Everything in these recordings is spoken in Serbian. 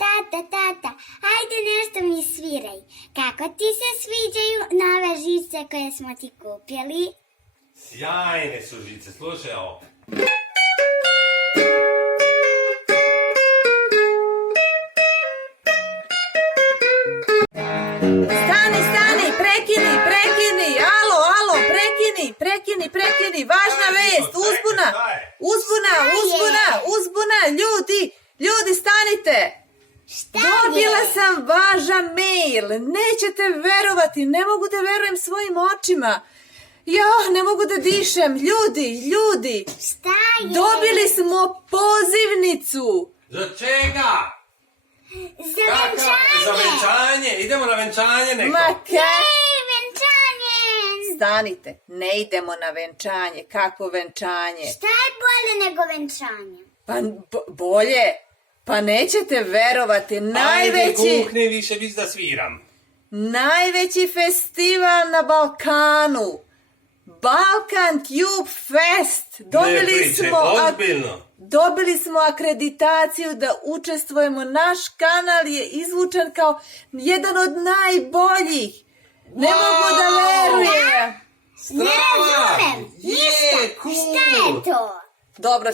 Tata, ajde nešto mi sviraj. Kako ti se sviđaju nove žice koje smo ti kupili? Sjajne su žice, slušaj ovo. Stani, prekini, alo, prekini, važna vest, uzbuna, ljudi, stanite. Dobila sam važan mail, nećete verovati, ne mogu da verujem svojim očima. Ne mogu da dišem, ljudi. Šta je? Dobili smo pozivnicu. Za čega? Za venčanje. Za venčanje, idemo na venčanje neko. Venčanje. Stanite, ne idemo na venčanje, kakvo venčanje? Šta je bolje nego venčanje? Pa bolje, pa nećete verovati, Ajde, gukni više, bis da sviram. Najveći festival na Balkanu, Balkan Tube Fest. Dobili smo akreditaciju da učestvujemo, naš kanal je izvučen kao jedan od najboljih. Ne mogu da verujem. Ne razumem, ništa. Šta je to? Dobro,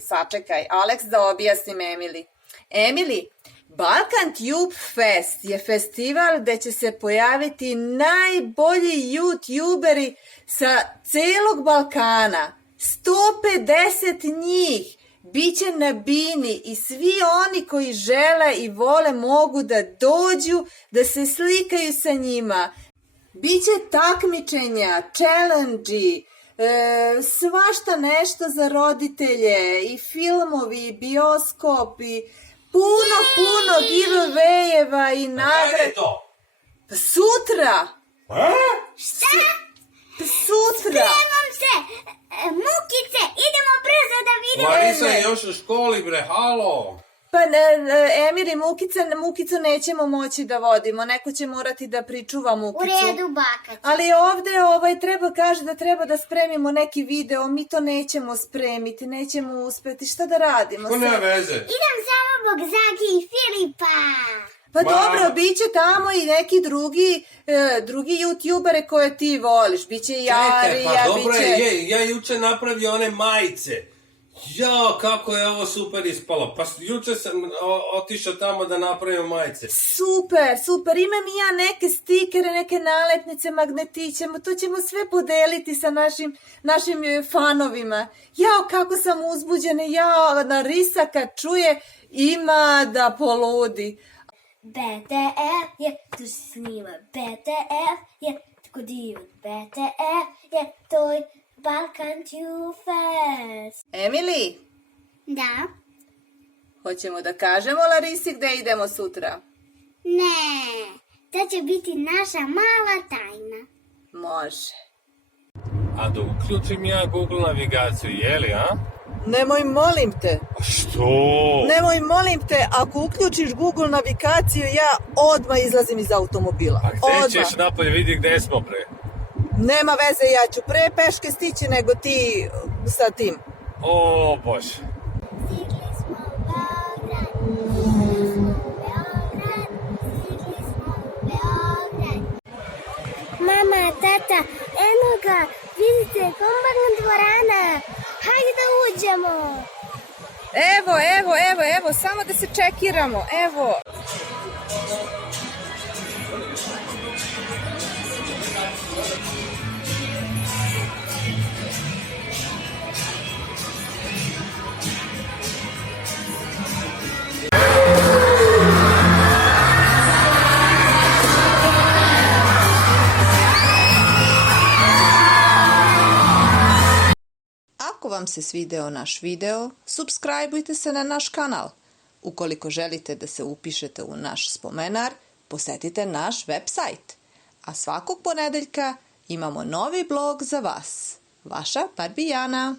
sačekaj. Aleks, da objasnim Emily. Emily, Balkan Tube Fest je festival gde će se pojaviti najbolji youtuberi sa celog Balkana. 150 njih biće na bini i svi oni koji žele i vole mogu da dođu, da se slikaju sa njima. Biće takmičenja, challenge-i, svašta nešto za roditelje, i filmovi, i bioskopi, puno giveaway-eva i nagrade. Kada je to? Sutra! Šta? Sutra! Spremam se! Mukice, idemo brzo da vidimo. Marisa je još u školi, bre, halo. Pa Emir i Mukicu nećemo moći da vodimo, neko će morati da pričuva Mukicu. U redu, baka. Ali ovde kaže da treba da spremimo neki video, mi to nećemo spremiti, nećemo uspeti, šta da radimo? Ko nema veze? Idem samo zbog Zagi i Filipa. Pa dobro, bit će tamo i neki drugi youtubere koje ti voliš, bit će i Arija, Čekaj, pa dobro je, ja juče napravio one majice. Kako je ovo super ispalo. Pa juče sam otišao tamo da napravim majice. Super, imam i ja neke stikere, neke nalepnice, magnetiće, to ćemo sve podeliti sa našim fanovima. Kako sam uzbuđena, Narisa kad čuje ima da poludi. BTR je, tu se snima, BTR je, tako divan, BTR je, to je Balkan Tube Fest. Emily? Da? Hoćemo da kažemo Larisi gde idemo sutra? Ne, to će biti naša mala tajna. Može. A da uključim ja Google navigaciju, jeli, a? Nemoj, molim te. Što? Nemoj, molim te, ako uključiš Google navigaciju, ja odmah izlazim iz automobila. A gde ćeš napolje, vidi gde smo, bre? Nema veze, ja ću pre peške stići nego ti sa tim. O, Bože. Stigli smo u Beograd. Mama, tata, eno ga, vidite, kombarna dvorana. Hajde da uđemo. Evo, samo da se čekiramo, evo. Ako vam se svideo naš video, supscribeujte se na naš kanal. Ukoliko želite da se upišete u naš spomenar, posetite naš website. A svakog ponedeljka imamo novi blog za vas. Vaša Barbijana.